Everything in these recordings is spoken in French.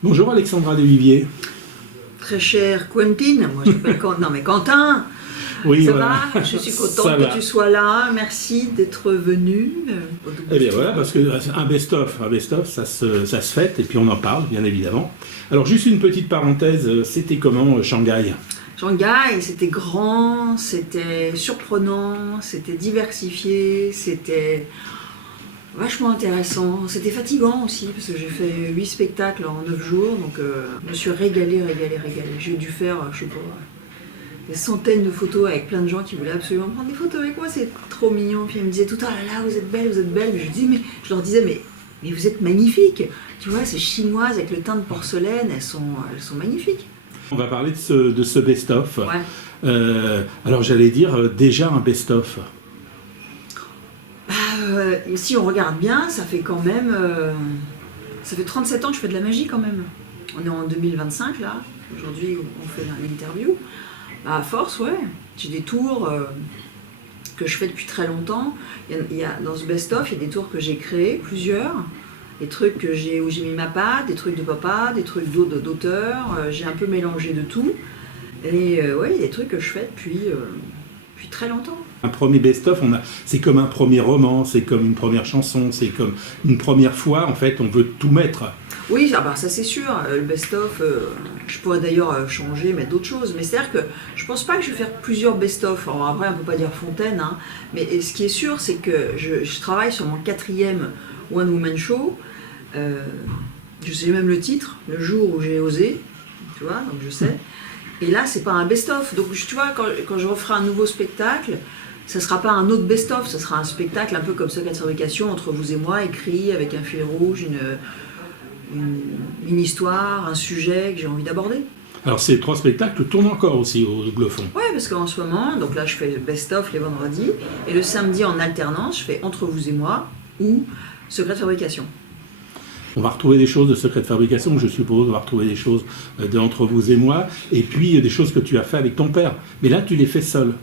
Bonjour Alexandra Desviviers. Très cher Quentin, moi je m'appelle non mais Quentin, Oui, ça voilà. va? Je suis Ça contente va. que tu sois là, merci d'être venu. Au double Eh bien festival. voilà, parce qu'un best-of, ça se fête et puis on en parle, bien évidemment. Alors juste une petite parenthèse, c'était comment Shanghai? Shanghai, c'était grand, c'était surprenant, c'était diversifié, c'était vachement intéressant, c'était fatigant aussi parce que j'ai fait 8 spectacles en 9 jours, donc je me suis régalée. J'ai dû faire, je sais pas, des centaines de photos avec plein de gens qui voulaient absolument prendre des photos avec moi, c'est trop mignon. Puis ils me disaient tout, ah là là, vous êtes belle. Mais je leur disais, mais vous êtes magnifiques. Tu vois, ces chinoises avec le teint de porcelaine, elles sont magnifiques. On va parler de ce best-of. Ouais. Alors j'allais dire déjà un best-of. Si on regarde bien, ça fait quand même. Ça fait 37 ans que je fais de la magie quand même. On est en 2025 là. Aujourd'hui, on fait l'interview. À force, ouais. J'ai des tours que je fais depuis très longtemps. Dans ce best-of, il y a des tours que j'ai créés, plusieurs. Des trucs où j'ai mis ma patte, des trucs de papa, des trucs d'auteur. J'ai un peu mélangé de tout. Et ouais, il y a des trucs que je fais depuis très longtemps. Un premier best-of, c'est comme un premier roman, c'est comme une première chanson, c'est comme une première fois, en fait, on veut tout mettre. Oui, ah bah ça c'est sûr, le best-of, je pourrais d'ailleurs changer, mettre d'autres choses, mais c'est-à-dire que je pense pas que je vais faire plusieurs best-of. Alors après, on peut pas dire Fontaine, hein, mais ce qui est sûr, c'est que je travaille sur mon 4e One Woman Show, je sais même le titre, le jour où j'ai osé, tu vois, donc je sais. Et là, c'est pas un best-of, donc tu vois, quand je referai un nouveau spectacle, ça sera pas un autre best-of, ça sera un spectacle un peu comme Secret de fabrication, entre vous et moi, écrit avec un fil rouge, une histoire, un sujet que j'ai envie d'aborder. Alors ces 3 spectacles tournent encore aussi au double fond. Ouais, parce qu'en ce moment, donc là je fais le best-of les vendredis, et le samedi en alternance, je fais Entre vous et moi ou Secret de fabrication. On va retrouver des choses de Secret de fabrication, je suppose, on va retrouver des choses de Entre vous et moi, et puis des choses que tu as fait avec ton père. Mais là, tu les fais seul.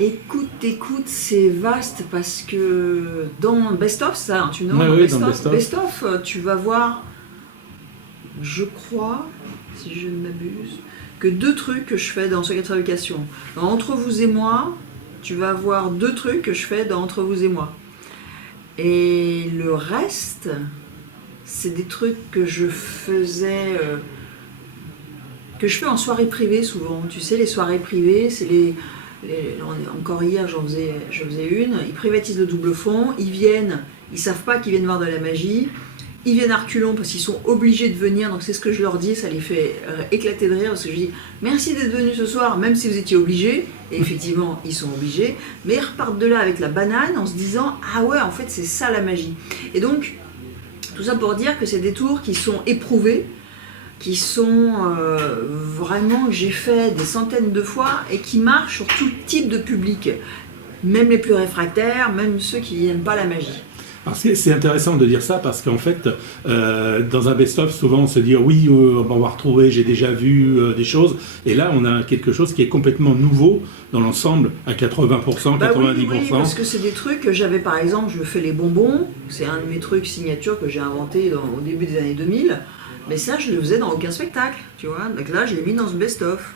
Écoute, c'est vaste parce que dans Best-of, ça, hein, tu vois, Oui, dans dans Best-of, tu vas voir, je crois, si je ne m'abuse, que 2 trucs que je fais dans Secret de fabrication. Dans Entre vous et moi, tu vas voir 2 trucs que je fais dans Entre vous et moi. Et le reste, c'est des trucs que je faisais, que je fais en soirée privée souvent. Tu sais, les soirées privées, c'est encore hier, j'en faisais une. Ils privatisent le double fond, ils viennent, ils savent pas qu'ils viennent voir de la magie. Ils viennent à reculons parce qu'ils sont obligés de venir, donc c'est ce que je leur dis, ça les fait éclater de rire parce que je dis merci d'être venus ce soir, même si vous étiez obligés, et effectivement ils sont obligés, mais ils repartent de là avec la banane en se disant ah ouais, en fait c'est ça la magie. Et donc tout ça pour dire que c'est des tours qui sont éprouvés, qui sont vraiment que j'ai fait des centaines de fois et qui marchent sur tout type de public, même les plus réfractaires, même ceux qui n'aiment pas la magie. Alors c'est intéressant de dire ça parce qu'en fait, dans un best-of, souvent on se dit oui, on va retrouver, j'ai déjà vu des choses, et là on a quelque chose qui est complètement nouveau dans l'ensemble à 80%, 90%. Oui, parce que c'est des trucs que j'avais, par exemple, je fais les bonbons, c'est un de mes trucs signature que j'ai inventé au début des années 2000, mais ça je le faisais dans aucun spectacle, tu vois, donc là je l'ai mis dans ce best-of.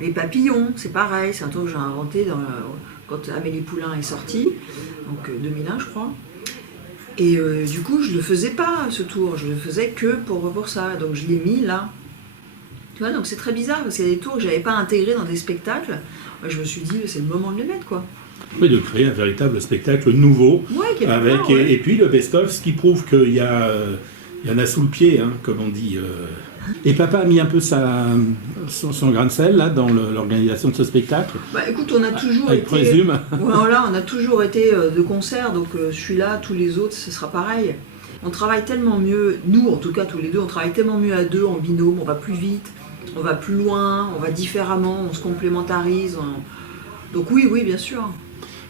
Les papillons, c'est pareil, c'est un truc que j'ai inventé quand Amélie Poulain est sortie, donc 2001 je crois. Et du coup je le faisais pas ce tour, je le faisais que pour ça, donc je l'ai mis là. Tu vois, donc c'est très bizarre parce qu'il y a des tours que j'avais pas intégrés dans des spectacles. Moi, je me suis dit c'est le moment de les mettre quoi. Oui, de créer un véritable spectacle nouveau, Ouais, avec part, ouais. et puis le best-of, ce qui prouve qu'il y en a sous le pied, hein, comme on dit. Et papa a mis un peu son grain de sel là, dans l'organisation de ce spectacle. Bah écoute, on a toujours avec été... présume. Voilà, on a toujours été de concert, donc celui-là, tous les autres, ce sera pareil. On travaille tellement mieux, nous en tout cas tous les deux, on travaille tellement mieux à deux, en binôme, on va plus vite, on va plus loin, on va différemment, on se complémentarise. Donc oui, bien sûr.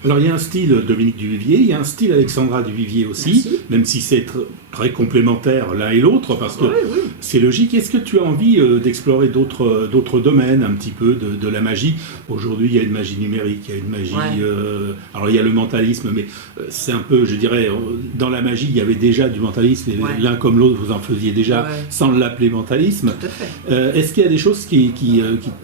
Alors il y a un style Dominique Duvivier, il y a un style Alexandra Duvivier aussi, Merci. même si c'est très complémentaires l'un et l'autre, parce que Oui. c'est logique. Est-ce que tu as envie d'explorer d'autres domaines un petit peu de la magie? Aujourd'hui, il y a une magie numérique, il y a une magie... alors, il y a le mentalisme, mais c'est un peu, je dirais, dans la magie, il y avait déjà du mentalisme, et l'un comme l'autre, vous en faisiez déjà sans l'appeler mentalisme. Tout à fait. Est-ce qu'il y a des choses qui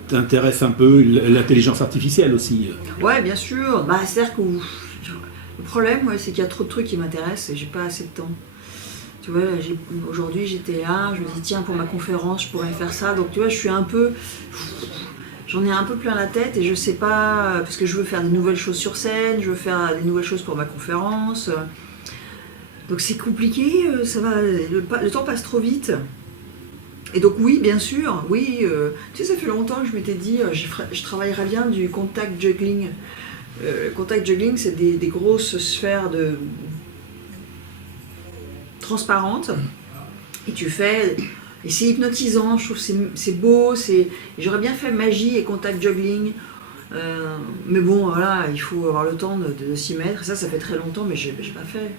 t'intéressent un peu, l'intelligence artificielle aussi? Ouais, bien sûr. C'est-à-dire que le problème, c'est qu'il y a trop de trucs qui m'intéressent et j'ai pas assez de temps. Tu vois, aujourd'hui j'étais là, je me dis tiens, pour ma conférence je pourrais faire ça, donc tu vois, j'en ai un peu plein la tête et je sais pas, parce que je veux faire des nouvelles choses sur scène, je veux faire des nouvelles choses pour ma conférence, donc c'est compliqué, le temps passe trop vite. Et donc oui, bien sûr, oui, tu sais, ça fait longtemps que je m'étais dit, je travaillerais bien du contact juggling. Contact juggling, c'est des grosses sphères transparentes, et et c'est hypnotisant, je trouve que c'est beau, j'aurais bien fait magie et contact juggling, mais bon, voilà, il faut avoir le temps de s'y mettre, ça fait très longtemps, mais j'ai pas fait.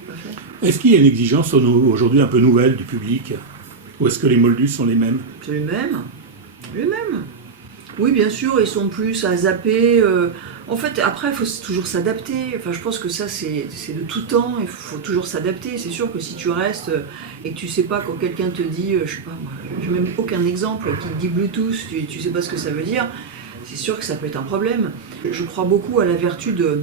Est-ce qu'il y a une exigence aujourd'hui un peu nouvelle du public, ou est-ce que les moldus sont les mêmes? C'est les mêmes. Oui, bien sûr, ils sont plus à zapper. En fait, après, il faut toujours s'adapter. Enfin, je pense que ça, c'est de tout temps. Il faut toujours s'adapter. C'est sûr que si tu restes et que tu sais pas, quand quelqu'un te dit, je sais pas, moi, j'ai même aucun exemple qui te dit Bluetooth, tu sais pas ce que ça veut dire, c'est sûr que ça peut être un problème. Je crois beaucoup à la vertu de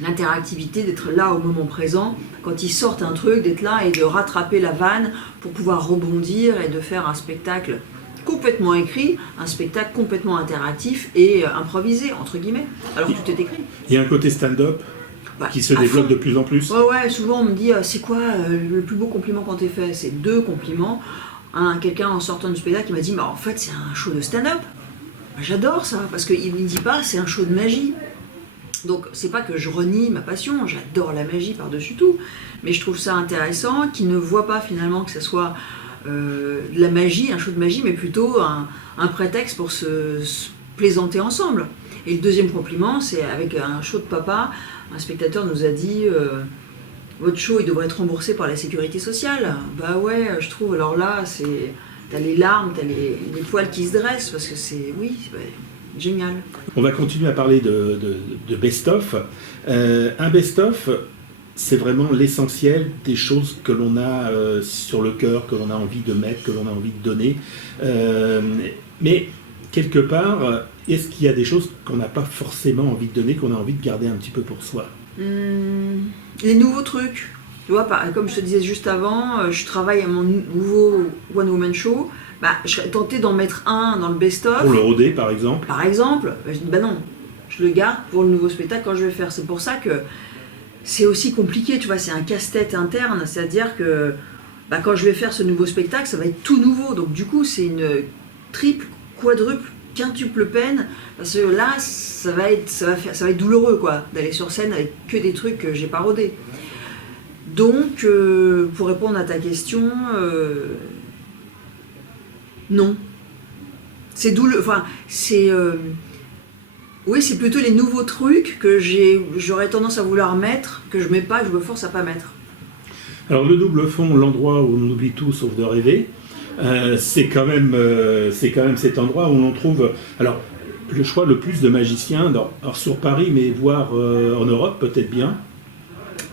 l'interactivité, d'être là au moment présent, quand ils sortent un truc, d'être là et de rattraper la vanne pour pouvoir rebondir et de faire un spectacle complètement écrit, un spectacle complètement interactif et improvisé, entre guillemets, alors que tout est écrit. Il y a un côté stand-up qui se développe de plus en plus. Ouais, souvent on me dit, c'est quoi le plus beau compliment qu'on t'ait fait? C'est 2 compliments. Quelqu'un en sortant du spectacle, il m'a dit, en fait c'est un show de stand-up. J'adore ça, parce qu'il ne me dit pas, c'est un show de magie. Donc c'est pas que je renie ma passion, j'adore la magie par-dessus tout, mais je trouve ça intéressant qu'ils ne voient pas finalement que ce soit de la magie, un show de magie, mais plutôt un prétexte pour se plaisanter ensemble. Et le deuxième compliment, c'est avec un show de papa, un spectateur nous a dit votre show il devrait être remboursé par la sécurité sociale. Bah ouais, je trouve, alors là, t'as les larmes, t'as les poils qui se dressent, parce que c'est génial. On va continuer à parler de best-of. Un best-of, c'est vraiment l'essentiel des choses que l'on a sur le cœur, que l'on a envie de mettre, que l'on a envie de donner. Mais quelque part, est-ce qu'il y a des choses qu'on n'a pas forcément envie de donner, qu'on a envie de garder un petit peu pour soi? Les nouveaux trucs. Tu vois, comme je te disais juste avant, je travaille à mon nouveau One Woman Show. Je serais tentée d'en mettre un dans le best-of. Pour le roder, par exemple. Par exemple, je dis non, je le garde pour le nouveau spectacle quand je vais faire. C'est pour ça que c'est aussi compliqué, tu vois, c'est un casse-tête interne. C'est-à-dire que quand je vais faire ce nouveau spectacle, ça va être tout nouveau. Donc du coup, c'est une triple, quadruple, quintuple peine. Parce que là, ça va être douloureux, quoi, d'aller sur scène avec que des trucs que j'ai pas rodés. Donc, pour répondre à ta question, non. C'est douloureux. Enfin, oui, c'est plutôt les nouveaux trucs que j'aurais tendance à vouloir mettre, que je mets pas, que je me force à pas mettre. Alors, le double fond, l'endroit où on oublie tout sauf de rêver, c'est quand même cet endroit où l'on trouve. Alors, je crois le plus de magiciens, alors sur Paris, mais voire en Europe, peut-être bien.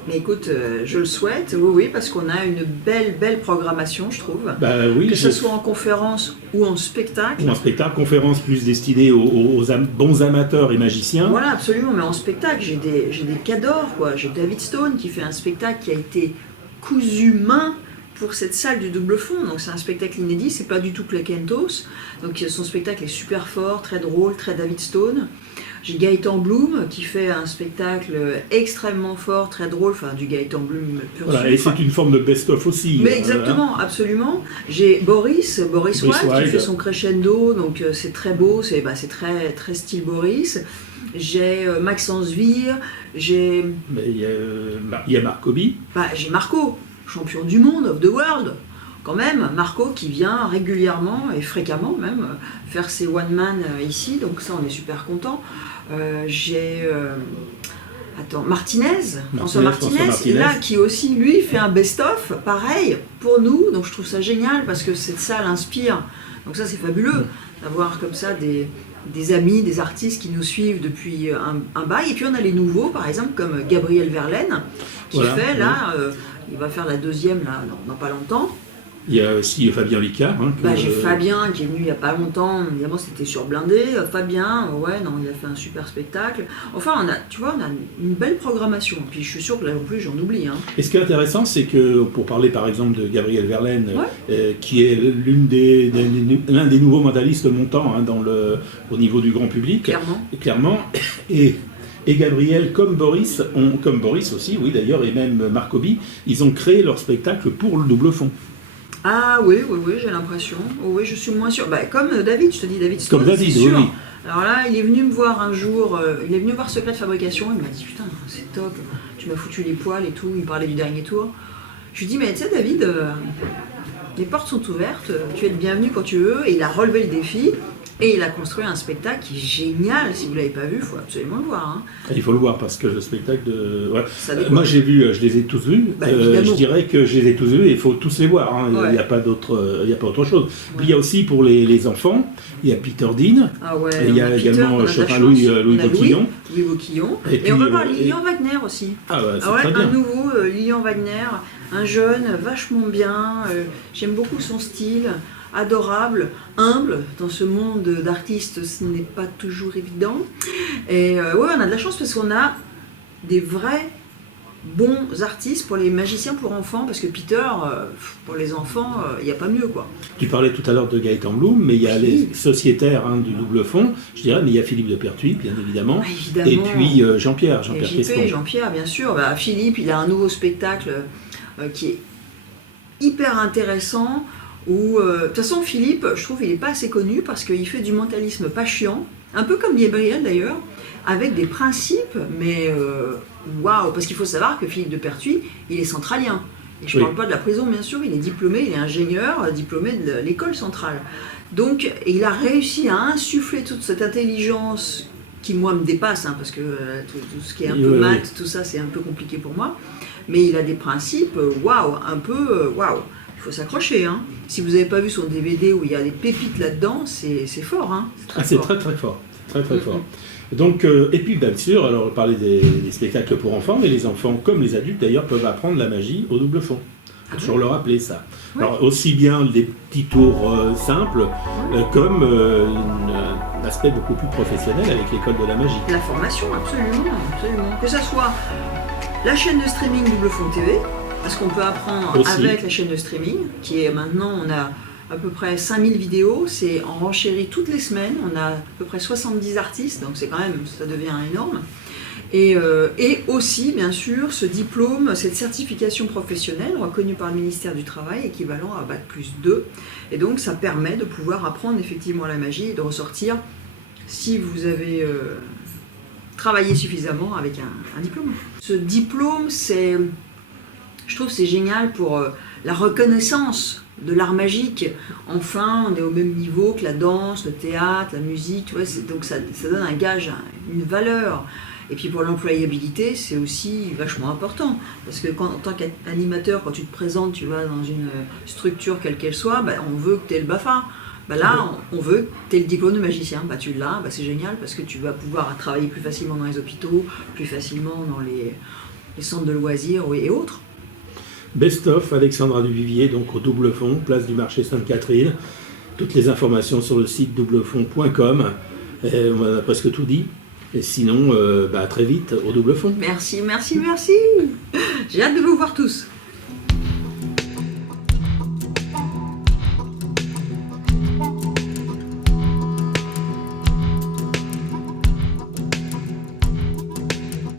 Mais écoute, je le souhaite, oui, parce qu'on a une belle programmation, je trouve. Oui, que ce soit en conférence ou en spectacle. Ou en spectacle, conférence plus destinée aux bons amateurs et magiciens. Voilà, absolument, mais en spectacle, j'ai des cadors, quoi. J'ai David Stone qui fait un spectacle qui a été cousu main pour cette salle du double fond, donc c'est un spectacle inédit, c'est pas du tout Claquentos, donc son spectacle est super fort, très drôle, très David Stone. J'ai Gaëtan Bloom qui fait un spectacle extrêmement fort, très drôle, enfin du Gaëtan Bloom pur. Voilà, et c'est une forme de best-of aussi. Mais exactement, absolument. J'ai Boris White qui fait son crescendo, donc c'est très beau, c'est très style Boris. J'ai Maxence Vire, j'ai... Il y a Marcobi. J'ai Marco, champion du monde, of the world. Quand même, Marco qui vient régulièrement et fréquemment même faire ses one-man ici, donc ça on est super content. J'ai Attends, Martinez, François François Martinez, Martinez. là, qui aussi, lui, fait un best-of, pareil, pour nous. Donc je trouve ça génial parce que cette salle inspire. Donc ça, c'est fabuleux d'avoir comme ça des amis, des artistes qui nous suivent depuis un bail. Et puis on a les nouveaux, par exemple, comme Gabriel Verlaine, qui Voilà, fait là, il va faire la deuxième là, dans pas longtemps. Il y a aussi Fabien Licard. Hein, J'ai Fabien qui est venu il n'y a pas longtemps, évidemment c'était sur Blindé. Fabien, ouais, non, il a fait un super spectacle. Enfin, tu vois, on a une belle programmation. Puis je suis sûre que là non plus j'en oublie. Hein. Et ce qui est intéressant, c'est que, pour parler par exemple de Gabriel Verlaine, qui est l'un des nouveaux mentalistes montants hein, au niveau du grand public, clairement. Et Gabriel, comme Boris aussi, oui d'ailleurs, et même Marcobi, ils ont créé leur spectacle pour le double fond. Ah oui, j'ai l'impression. Oui, je suis moins sûre. Comme David, je te dis David. Comme David, sûr. Oui. Alors là, il est venu me voir un jour, il est venu voir Secret de Fabrication, il m'a dit putain, c'est top, tu m'as foutu les poils et tout, il me parlait du dernier tour. Je lui dis mais tu sais David, les portes sont ouvertes, tu es le bienvenu quand tu veux, et il a relevé le défi. Et il a construit un spectacle qui est génial. Si vous ne l'avez pas vu, il faut absolument le voir. Hein. Il faut le voir parce que le spectacle de... Ouais. Moi je les ai tous vus. Je dirais que je les ai tous vus et il faut tous les voir. Hein. Il n'y a pas autre chose. Puis il y a aussi pour les enfants, il y a Peter Dean. Et il y a également Louis Boquillon. Louis Boquillon. Et on va voir Lilian Wagner aussi. Très bien. Un nouveau Lilian Wagner, un jeune vachement bien. J'aime beaucoup son style. Adorable, humble, dans ce monde d'artistes, ce n'est pas toujours évident. Et on a de la chance parce qu'on a des vrais bons artistes pour les magiciens pour enfants, parce que Peter, pour les enfants, il n'y a pas mieux quoi. Tu parlais tout à l'heure de Gaëtan Bloom, mais il y a les sociétaires du double fond, je dirais, mais il y a Philippe de Pertuis, bien évidemment. Et puis Jean-Pierre Crespon. Jean-Pierre, bien sûr. Philippe, il a un nouveau spectacle qui est hyper intéressant. De toute façon, Philippe, je trouve qu'il n'est pas assez connu parce qu'il fait du mentalisme pas chiant, un peu comme Gabriel d'ailleurs, avec des principes, mais waouh, parce qu'il faut savoir que Philippe de Pertuis, il est centralien. Et je ne parle pas de la prison, bien sûr, il est diplômé, il est ingénieur, diplômé de l'école centrale. Donc, il a réussi à insuffler toute cette intelligence qui, moi, me dépasse, hein, parce que tout ce qui est un peu maths, tout ça, c'est un peu compliqué pour moi. Mais il a des principes, waouh, un peu, waouh. Il faut s'accrocher. Hein. Si vous n'avez pas vu son DVD où il y a des pépites là-dedans, c'est fort. Hein. C'est très très fort. Très très fort. Donc, et puis bien sûr, alors on parlait des spectacles pour enfants, mais les enfants, comme les adultes d'ailleurs, peuvent apprendre la magie au double fond. Il faut toujours leur rappeler ça. Ouais. Alors aussi bien des petits tours simples, comme un aspect beaucoup plus professionnel avec l'école de la magie. La formation, absolument. Que ça soit la chaîne de streaming Double Fond TV, parce qu'on peut apprendre aussi avec la chaîne de streaming, qui est maintenant, on a à peu près 5000 vidéos, c'est en renchéri toutes les semaines, on a à peu près 70 artistes, donc c'est quand même, ça devient énorme. Et aussi, bien sûr, ce diplôme, cette certification professionnelle reconnue par le ministère du Travail, équivalent à Bac+2. Et donc, ça permet de pouvoir apprendre effectivement la magie et de ressortir, si vous avez travaillé suffisamment, avec un diplôme. Ce diplôme, je trouve que c'est génial pour la reconnaissance de l'art magique. Enfin, on est au même niveau que la danse, le théâtre, la musique, tu vois, donc ça donne un gage, une valeur. Et puis pour l'employabilité, c'est aussi vachement important. Parce que en tant qu'animateur, quand tu te présentes, tu vas dans une structure quelle qu'elle soit, on veut que tu aies le BAFA. Là, on veut que tu aies le diplôme de magicien. Tu l'as, c'est génial parce que tu vas pouvoir travailler plus facilement dans les hôpitaux, plus facilement dans les centres de loisirs et autres. Best of Alexandra Duvivier, donc au Double Fond, place du marché Sainte-Catherine. Toutes les informations sur le site doublefond.com. On a presque tout dit. Et sinon, à très vite au Double Fond. Merci. J'ai hâte de vous voir tous.